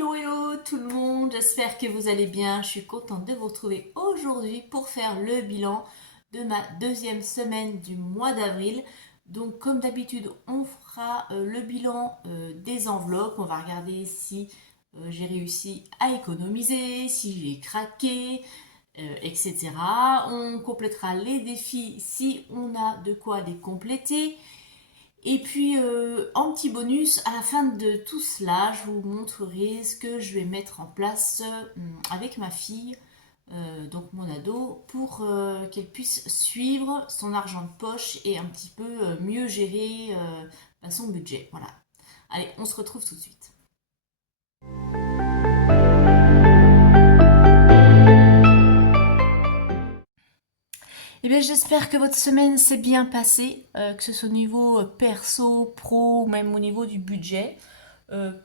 Hello, hello tout le monde, j'espère que vous allez bien. Je suis contente de vous retrouver aujourd'hui pour faire le bilan de ma deuxième semaine du mois d'avril. Donc comme d'habitude, on fera le bilan des enveloppes. On va regarder si j'ai réussi à économiser, si j'ai craqué, etc. On complétera les défis si on a de quoi les compléter. Et puis, en petit bonus, à la fin de tout cela, je vous montrerai ce que je vais mettre en place avec ma fille, donc mon ado, pour qu'elle puisse suivre son argent de poche et un petit peu mieux gérer son budget. Voilà. Allez, on se retrouve tout de suite. Eh bien, j'espère que votre semaine s'est bien passée, que ce soit au niveau perso, pro, ou même au niveau du budget.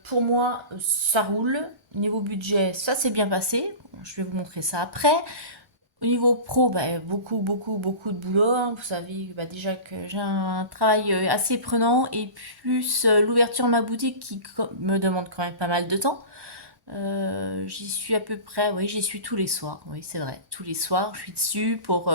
Pour moi, ça roule. Au niveau budget, ça s'est bien passé. Je vais vous montrer ça après. Au niveau pro, bah, beaucoup de boulot, hein. Vous savez bah, déjà que j'ai un travail assez prenant et plus l'ouverture de ma boutique qui me demande quand même pas mal de temps. J'y suis à peu près, oui, j'y suis tous les soirs. Oui, c'est vrai, tous les soirs, je suis dessus pour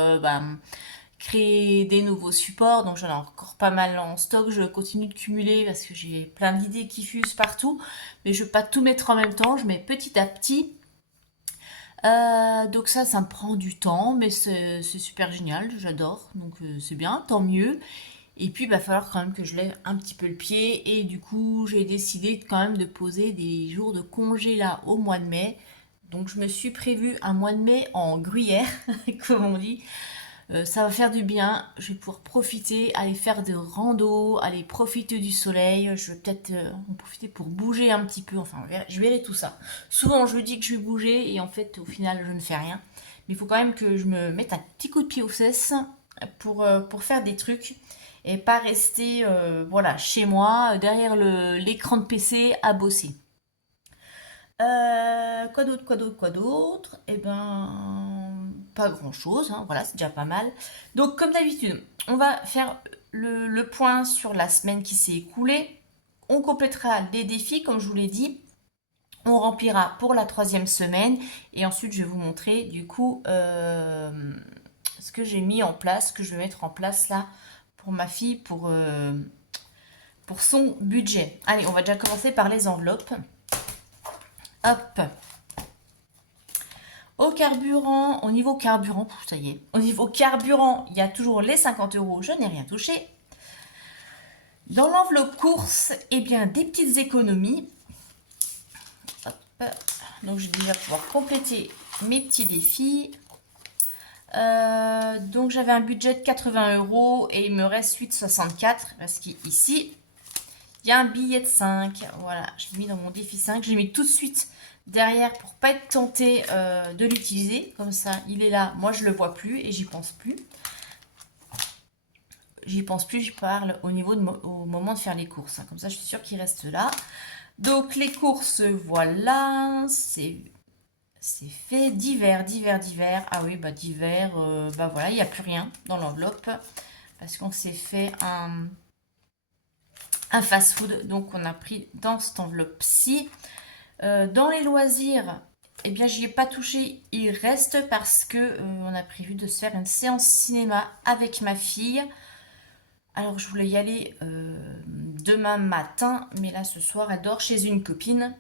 créer des nouveaux supports. Donc j'en ai encore pas mal en stock. Je continue de cumuler parce que j'ai plein d'idées qui fusent partout. Mais je ne veux pas tout mettre en même temps. Je mets petit à petit. Donc ça me prend du temps, mais c'est super génial. J'adore. Donc c'est bien, tant mieux. Et puis, il va falloir quand même que je lève un petit peu le pied. Et du coup, j'ai décidé quand même de poser des jours de congé là au mois de mai. Donc, je me suis prévu un mois de mai en gruyère, comme on dit. Ça va faire du bien. Je vais pouvoir profiter, aller faire des randos, aller profiter du soleil. Je vais peut-être en profiter pour bouger un petit peu. Enfin, je verrai tout ça. Souvent, je dis que je vais bouger et en fait, au final, je ne fais rien. Mais il faut quand même que je me mette un petit coup de pied aux fesses pour faire des trucs et pas rester voilà, chez moi, derrière l'écran de PC à bosser. Quoi d'autre? Eh ben, pas grand-chose, hein. Voilà, c'est déjà pas mal. Donc, comme d'habitude, on va faire le point sur la semaine qui s'est écoulée. On complétera les défis, comme je vous l'ai dit. On remplira pour la troisième semaine. Et ensuite, je vais vous montrer, du coup, ce que j'ai mis en place, ce que je vais mettre en place là pour ma fille, pour son budget. Allez, on va déjà commencer par les enveloppes. Hop. Au carburant, au niveau carburant, ça y est, au niveau carburant, il y a toujours les 50 euros, je n'ai rien touché. Dans l'enveloppe course, eh bien, des petites économies. Hop. Donc, je vais déjà pouvoir compléter mes petits défis. Donc, j'avais un budget de 80 euros et il me reste 8,64 parce qu'ici, il y a un billet de 5. Voilà, je l'ai mis dans mon défi 5. Je l'ai mis tout de suite derrière pour pas être tentée de l'utiliser. Comme ça, il est là. Moi, je le vois plus et j'y pense plus. J'y pense plus, je parle au moment de faire les courses. Comme ça, je suis sûre qu'il reste là. Donc, les courses, voilà. C'est fait. Divers. Ah oui, bah divers. Bah voilà, il n'y a plus rien dans l'enveloppe. Parce qu'on s'est fait un fast-food. Donc, on a pris dans cette enveloppe-ci. Dans les loisirs, eh bien, j'y ai pas touché. Il reste parce que on a prévu de se faire une séance cinéma avec ma fille. Alors, je voulais y aller demain matin, mais là, ce soir, elle dort chez une copine.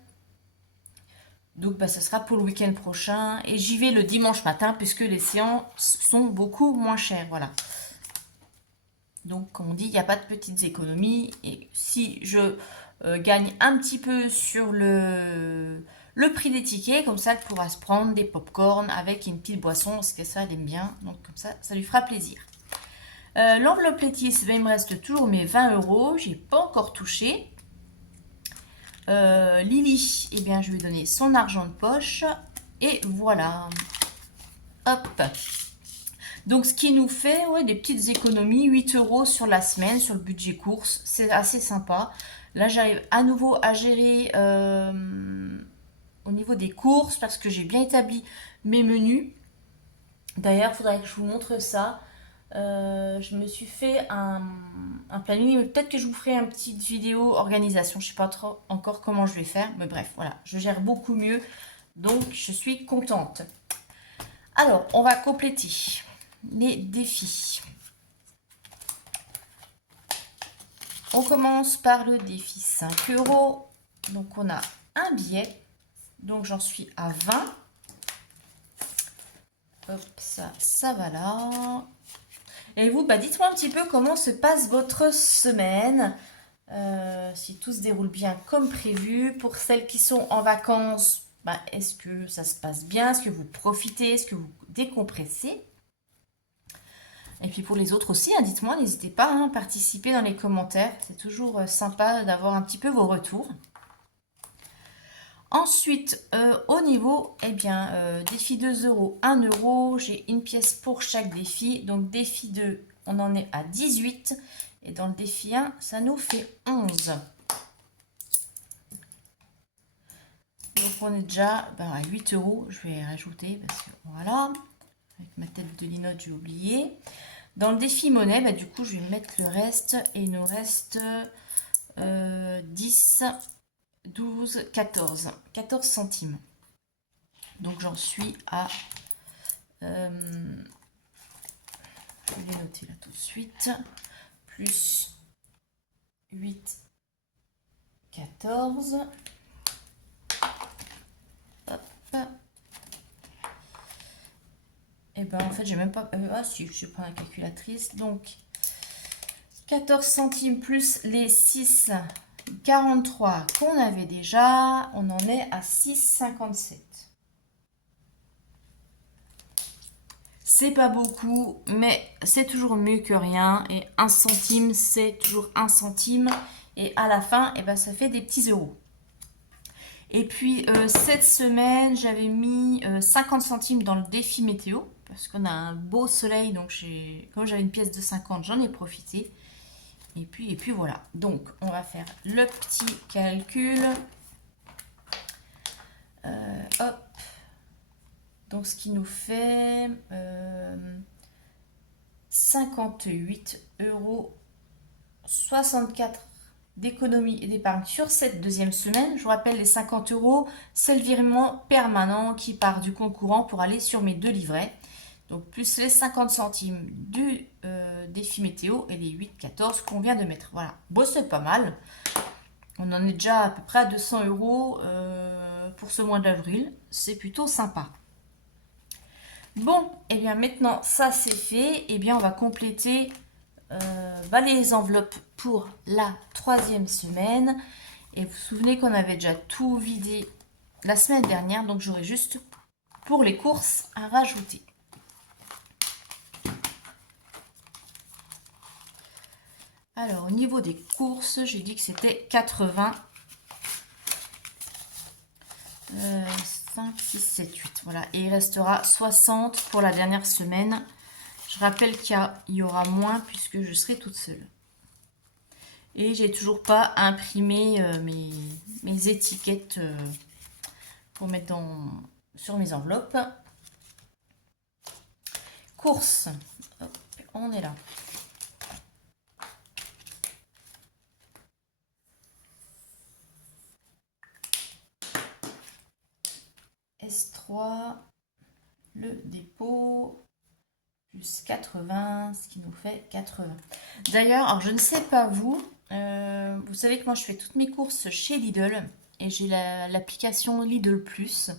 Donc, bah, ça sera pour le week-end prochain. Et j'y vais le dimanche matin, puisque les séances sont beaucoup moins chères. Voilà. Donc, comme on dit, il n'y a pas de petites économies. Et si je gagne un petit peu sur le prix des tickets, comme ça, elle pourra se prendre des pop-corn avec une petite boisson, parce que ça, elle aime bien. Donc, comme ça lui fera plaisir. L'enveloppe laitier, il me reste toujours mes 20 euros. J'ai pas encore touché. Lily, eh bien, je vais donner son argent de poche. Et voilà. Hop. Donc, ce qui nous fait des petites économies, 8 euros sur la semaine, sur le budget course. C'est assez sympa. Là, j'arrive à nouveau à gérer au niveau des courses parce que j'ai bien établi mes menus. D'ailleurs, il faudrait que je vous montre ça. Je me suis fait un planning, mais peut-être que je vous ferai une petite vidéo organisation. Je sais pas trop encore comment je vais faire, mais bref, voilà, je gère beaucoup mieux, donc je suis contente. Alors, on va compléter les défis. On commence par le défi 5 €. Donc, on a un billet. Donc, j'en suis à 20. Hop, ça va là. Et vous, bah, dites-moi un petit peu comment se passe votre semaine. Si tout se déroule bien comme prévu. Pour celles qui sont en vacances, bah, est-ce que ça se passe bien? Est-ce que vous profitez? Est-ce que vous décompressez? Et puis pour les autres aussi, hein, dites-moi, n'hésitez pas à participer dans les commentaires. C'est toujours sympa d'avoir un petit peu vos retours. Ensuite, au niveau, eh bien, défi 2 €, 1 €, j'ai une pièce pour chaque défi. Donc défi 2, on en est à 18. Et dans le défi 1, ça nous fait 11. Donc on est déjà à 8 €. Je vais rajouter parce que voilà, avec ma tête de linotte, j'ai oublié. Dans le défi monnaie, bah, du coup, je vais mettre le reste. Et il nous reste 10, 12, 14. 14 centimes. Donc j'en suis à... je vais les noter là tout de suite. Plus 8, 14. Hop. Et ben en fait, j'ai même pas... ah si, je prends la calculatrice. Donc 14 centimes plus les 6, 43 qu'on avait déjà, on en est à 6,57. C'est pas beaucoup, mais c'est toujours mieux que rien. Et 1 centime, c'est toujours 1 centime. Et à la fin, eh ben, ça fait des petits euros. Et puis, cette semaine, j'avais mis 50 centimes dans le défi météo. Parce qu'on a un beau soleil, donc comme j'avais une pièce de 50, j'en ai profité. Et puis voilà. Donc, on va faire le petit calcul. Hop. Donc, ce qui nous fait 58,64 € d'économie et d'épargne sur cette deuxième semaine. Je vous rappelle, les 50 €, c'est le virement permanent qui part du compte courant pour aller sur mes 2 livrets. Donc, plus les 50 centimes du défi météo et les 8,14 qu'on vient de mettre. Voilà, bon, c'est pas mal. On en est déjà à peu près à 200 € pour ce mois d'avril. C'est plutôt sympa. Bon, et bien maintenant ça c'est fait. Et bien on va compléter les enveloppes pour la 3e semaine. Et vous vous souvenez qu'on avait déjà tout vidé la semaine dernière. Donc j'aurai juste pour les courses à rajouter. Alors au niveau des courses, j'ai dit que c'était 80. 5, 6, 7, 8. Voilà. Et il restera 60 pour la dernière semaine. Je rappelle qu'il y aura moins puisque je serai toute seule. Et j'ai toujours pas imprimé mes étiquettes pour mettre sur mes enveloppes. Courses. Hop, on est là. S3, le dépôt, plus 80, ce qui nous fait 80. D'ailleurs, alors je ne sais pas vous, vous savez que moi je fais toutes mes courses chez Lidl et j'ai l'application Lidl Plus.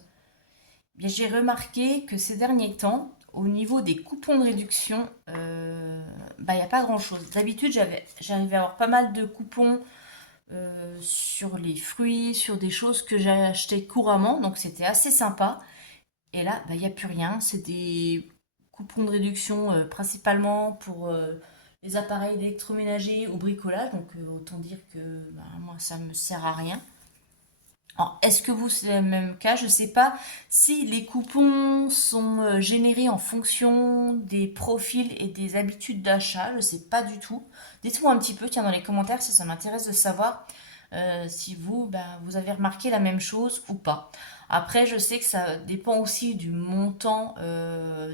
Bien, j'ai remarqué que ces derniers temps, au niveau des coupons de réduction, il n'y a pas grand chose. D'habitude, j'arrivais à avoir pas mal de coupons sur les fruits, sur des choses que j'ai achetées couramment, donc c'était assez sympa. Et là, il n'y a plus rien. C'est des coupons de réduction principalement pour les appareils d'électroménager ou bricolage. Donc autant dire que moi, ça me sert à rien. Alors, est-ce que vous, c'est le même cas? Je ne sais pas si les coupons sont générés en fonction des profils et des habitudes d'achat. Je ne sais pas du tout. Dites-moi un petit peu, tiens, dans les commentaires, si ça m'intéresse de savoir. si vous, ben, vous avez remarqué la même chose ou pas. Après, je sais que ça dépend aussi du montant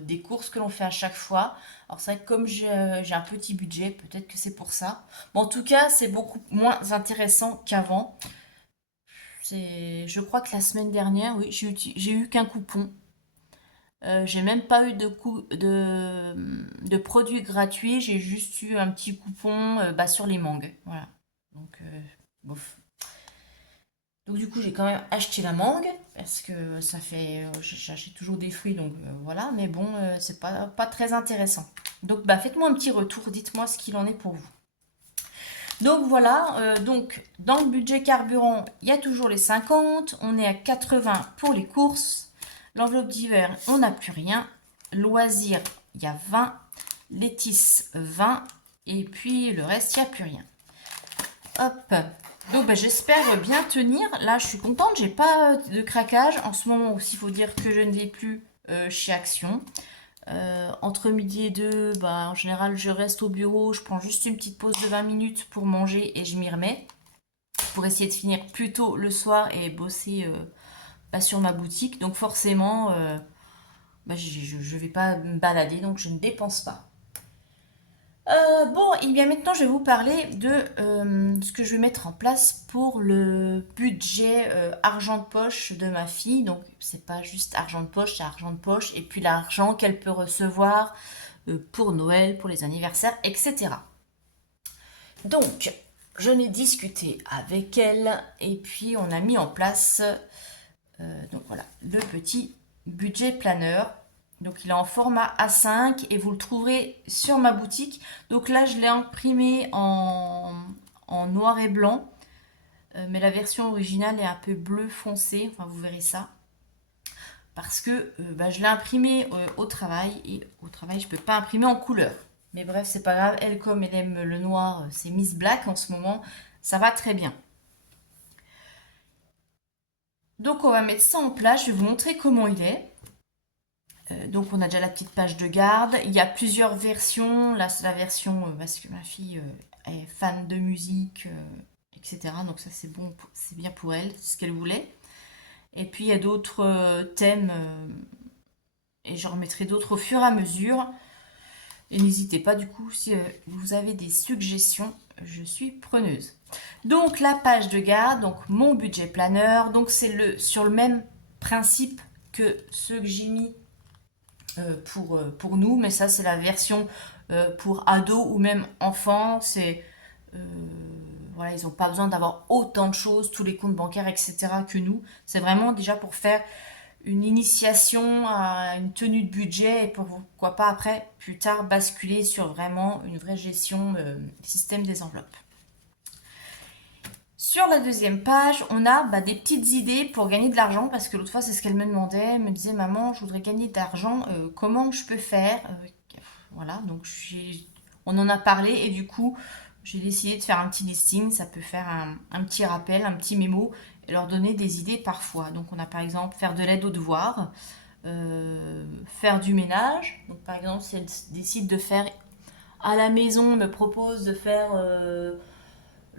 des courses que l'on fait à chaque fois. Alors c'est vrai que comme j'ai un petit budget, peut-être que c'est pour ça. Mais en tout cas, c'est beaucoup moins intéressant qu'avant. Je crois que la semaine dernière, oui, j'ai eu qu'un coupon. J'ai même pas eu de produits gratuits, j'ai juste eu un petit coupon bah, sur les mangues. Voilà. Donc, bof. Donc du coup, j'ai quand même acheté la mangue parce que ça fait, j'achète toujours des fruits, donc voilà. Mais bon, c'est pas très intéressant. Donc bah faites-moi un petit retour, dites-moi ce qu'il en est pour vous. Donc voilà, donc dans le budget carburant, il y a toujours les 50, on est à 80 pour les courses. L'enveloppe d'hiver, on n'a plus rien. Loisirs, il y a 20. Létis, 20. Et puis le reste, il n'y a plus rien. Hop. Donc bah, j'espère bien tenir. Là, je suis contente, j'ai pas de craquage. En ce moment aussi, il faut dire que je ne vais plus chez Action. Entre midi et deux, bah, en général, je reste au bureau, je prends juste une petite pause de 20 minutes pour manger et je m'y remets. Pour essayer de finir plus tôt le soir et bosser bah, sur ma boutique. Donc forcément, bah, je ne vais pas me balader, donc je ne dépense pas. Bon, et bien maintenant je vais vous parler de ce que je vais mettre en place pour le budget argent de poche de ma fille. Donc c'est pas juste argent de poche, c'est argent de poche et puis l'argent qu'elle peut recevoir pour Noël, pour les anniversaires, etc. Donc je n'ai discuté avec elle et puis on a mis en place donc voilà le petit budget planeur. Donc il est en format A5 et vous le trouverez sur ma boutique. Donc là je l'ai imprimé en noir et blanc. Mais la version originale est un peu bleu foncé. Enfin vous verrez ça. Parce que bah, je l'ai imprimé au travail. Et au travail je ne peux pas imprimer en couleur. Mais bref c'est pas grave. Elle comme elle aime le noir, c'est Miss Black en ce moment. Ça va très bien. Donc on va mettre ça en place. Je vais vous montrer comment il est. Donc on a déjà la petite page de garde. Il y a plusieurs versions. Là c'est la version parce que ma fille est fan de musique, etc. Donc ça c'est bon, c'est bien pour elle, c'est ce qu'elle voulait. Et puis il y a d'autres thèmes et j'en remettrai d'autres au fur et à mesure. Et n'hésitez pas du coup si vous avez des suggestions, je suis preneuse. Donc la page de garde, donc mon budget planeur. Donc c'est sur le même principe que ceux que j'ai mis pour nous, mais ça c'est la version pour ados ou même enfants. Euh, voilà, ils n'ont pas besoin d'avoir autant de choses, tous les comptes bancaires, etc. que nous. C'est vraiment déjà pour faire une initiation à une tenue de budget et pourquoi pas après, plus tard, basculer sur vraiment une vraie gestion système des enveloppes. Sur la deuxième page, on a bah, des petites idées pour gagner de l'argent parce que l'autre fois, c'est ce qu'elle me demandait. Elle me disait, maman, je voudrais gagner de l'argent, comment je peux faire. Voilà, donc on en a parlé et du coup, j'ai décidé de faire un petit listing. Ça peut faire un petit rappel, un petit mémo et leur donner des idées parfois. Donc, on a par exemple faire de l'aide aux devoirs, faire du ménage. Donc, par exemple, si elle décide de faire à la maison, elle me propose de faire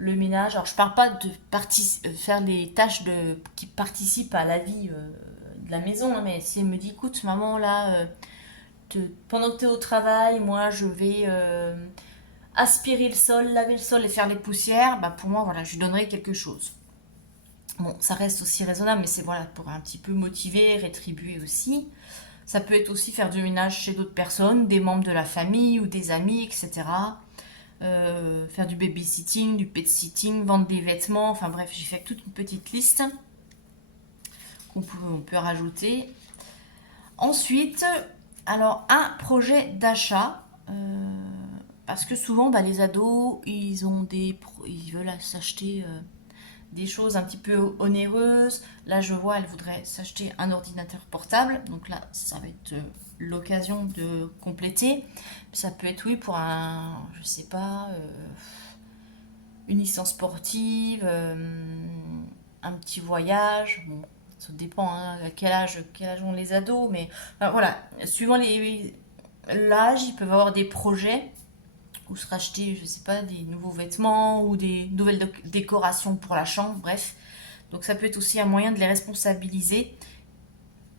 le ménage. Alors, je parle pas de faire les tâches qui participent à la vie de la maison, hein, mais si elle me dit, écoute, maman, là, pendant que tu es au travail, moi, je vais aspirer le sol, laver le sol et faire les poussières, bah, pour moi, voilà, je lui donnerai quelque chose. Bon, ça reste aussi raisonnable, mais c'est voilà, pour un petit peu motiver, rétribuer aussi. Ça peut être aussi faire du ménage chez d'autres personnes, des membres de la famille ou des amis, etc. Faire du babysitting, du pet sitting, vendre des vêtements, enfin bref, j'ai fait toute une petite liste on peut rajouter. Ensuite, alors un projet d'achat, parce que souvent bah, les ados, ils veulent s'acheter des choses un petit peu onéreuses. Là, je vois, elle voudrait s'acheter un ordinateur portable, donc là, ça va être l'occasion de compléter. Ça peut être oui pour je sais pas, une licence sportive, un petit voyage. Bon, ça dépend hein, à quel âge ont les ados, mais enfin, voilà, suivant l'âge, ils peuvent avoir des projets ou se racheter, je sais pas, des nouveaux vêtements ou des nouvelles décorations pour la chambre, bref. Donc ça peut être aussi un moyen de les responsabiliser.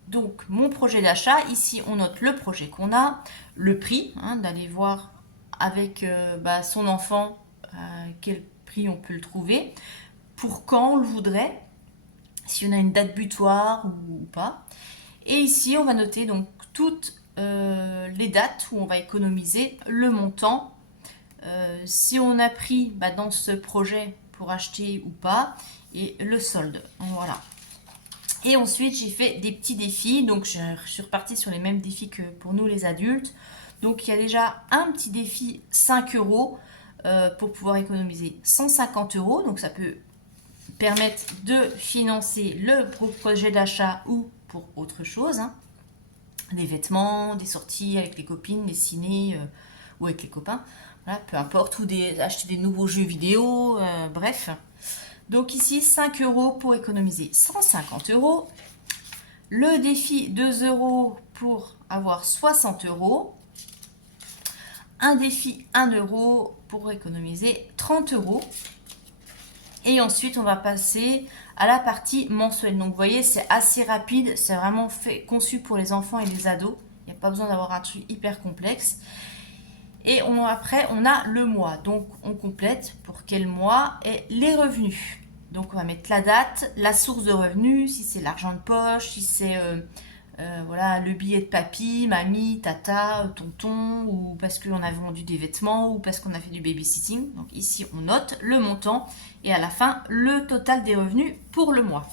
Donc mon projet d'achat, ici on note le projet qu'on a, le prix, hein, d'aller voir avec son enfant quel prix on peut le trouver, pour quand on le voudrait, si on a une date butoir ou pas. Et ici on va noter donc toutes les dates où on va économiser, le montant, si on a pris dans ce projet pour acheter ou pas, et le solde. Voilà. Et ensuite, j'ai fait des petits défis. Donc, je suis repartie sur les mêmes défis que pour nous, les adultes. Donc, il y a déjà un petit défi 5 euros pour pouvoir économiser 150 euros. Donc, ça peut permettre de financer le projet d'achat ou pour autre chose. Hein. Des vêtements, des sorties avec les copines, des ciné ou avec les copains. Voilà, peu importe. Ou acheter des nouveaux jeux vidéo. Bref. Donc ici, 5 euros pour économiser 150 euros. Le défi 2 euros pour avoir 60 euros. Un défi 1 euro pour économiser 30 euros. Et ensuite, on va passer à la partie mensuelle. Donc vous voyez, c'est assez rapide. C'est vraiment conçu pour les enfants et les ados. Il n'y a pas besoin d'avoir un truc hyper complexe. Et après, on a le mois. Donc on complète pour quel mois et les revenus. Donc on va mettre la date, la source de revenus, si c'est l'argent de poche, si c'est voilà, le billet de papy, mamie, tata, tonton, ou parce qu'on a vendu des vêtements, ou parce qu'on a fait du babysitting. Donc ici on note le montant et à la fin le total des revenus pour le mois.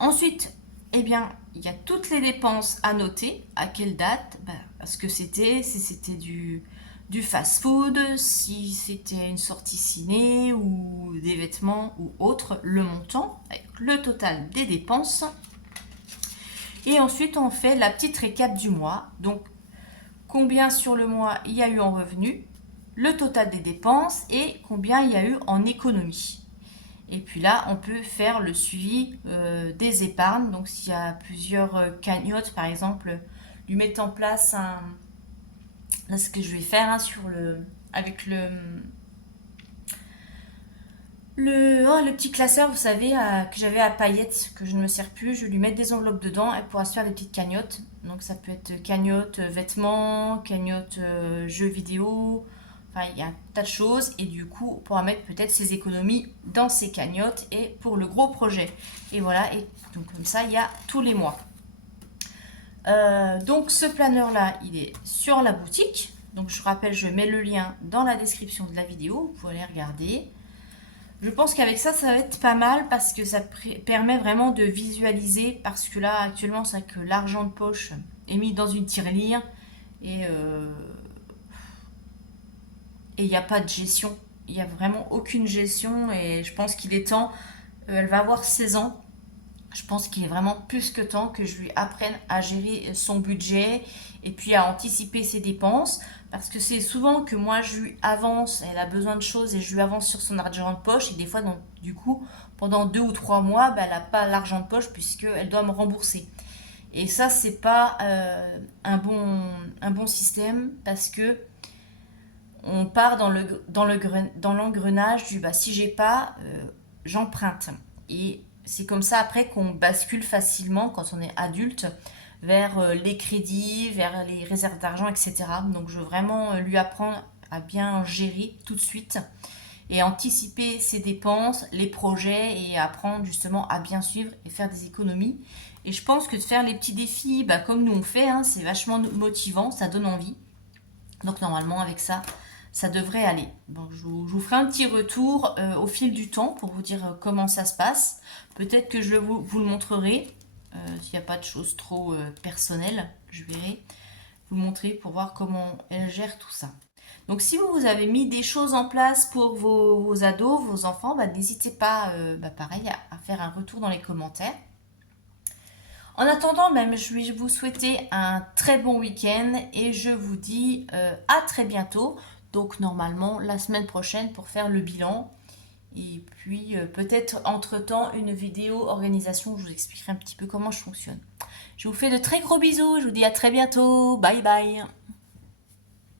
Ensuite, eh bien, il y a toutes les dépenses à noter. À quelle date? Parce que c'était, si c'était du fast-food, si c'était une sortie ciné ou des vêtements ou autre, le montant, avec le total des dépenses. Et ensuite, on fait la petite récap du mois. Donc, combien sur le mois il y a eu en revenus, le total des dépenses et combien il y a eu en économie. Et puis là, on peut faire le suivi des épargnes. Donc, s'il y a plusieurs cagnottes, par exemple, lui mettre en place un... Là, ce que je vais faire hein, avec le petit classeur, vous savez, que j'avais à paillettes, que je ne me sers plus. Je vais lui mettre des enveloppes dedans. Elle pourra se faire des petites cagnottes. Donc, ça peut être cagnotte vêtements, cagnotte jeux vidéo. Enfin, il y a un tas de choses. Et du coup, on pourra mettre peut-être ses économies dans ces cagnottes et pour le gros projet. Et voilà. Et donc, comme ça, il y a tous les mois. Donc, ce planeur-là, il est sur la boutique. Donc, je rappelle, je mets le lien dans la description de la vidéo. Vous pouvez aller regarder. Je pense qu'avec ça, ça va être pas mal parce que ça permet vraiment de visualiser. Parce que là, actuellement, c'est vrai que l'argent de poche est mis dans une tirelire et il n'y a pas de gestion. Il n'y a vraiment aucune gestion et je pense qu'il est temps. Elle va avoir 16 ans. Je pense qu'il est vraiment plus que temps que je lui apprenne à gérer son budget et puis à anticiper ses dépenses. Parce que c'est souvent que moi je lui avance, elle a besoin de choses et je lui avance sur son argent de poche. Et des fois, donc, du coup, pendant 2 ou 3 mois, elle n'a pas l'argent de poche puisqu'elle doit me rembourser. Et ça, c'est pas un bon système parce que on part dans l'engrenage du si j'ai pas, j'emprunte. Et c'est comme ça après qu'on bascule facilement quand on est adulte vers les crédits, vers les réserves d'argent, etc. Donc je veux vraiment lui apprendre à bien gérer tout de suite et anticiper ses dépenses, les projets et apprendre justement à bien suivre et faire des économies. Et je pense que de faire les petits défis comme nous on fait, hein, c'est vachement motivant, ça donne envie. Donc normalement avec ça, ça devrait aller. Bon, je vous ferai un petit retour au fil du temps pour vous dire comment ça se passe. Peut-être que je vous le montrerai. S'il n'y a pas de choses trop personnelles, je verrai vous le montrer pour voir comment elle gère tout ça. Donc si vous avez mis des choses en place pour vos ados, vos enfants, n'hésitez pas pareil à faire un retour dans les commentaires. En attendant, je vais vous souhaiter un très bon week-end et je vous dis à très bientôt. Donc normalement la semaine prochaine pour faire le bilan. Et puis peut-être entre-temps une vidéo organisation où je vous expliquerai un petit peu comment je fonctionne. Je vous fais de très gros bisous, je vous dis à très bientôt. Bye bye.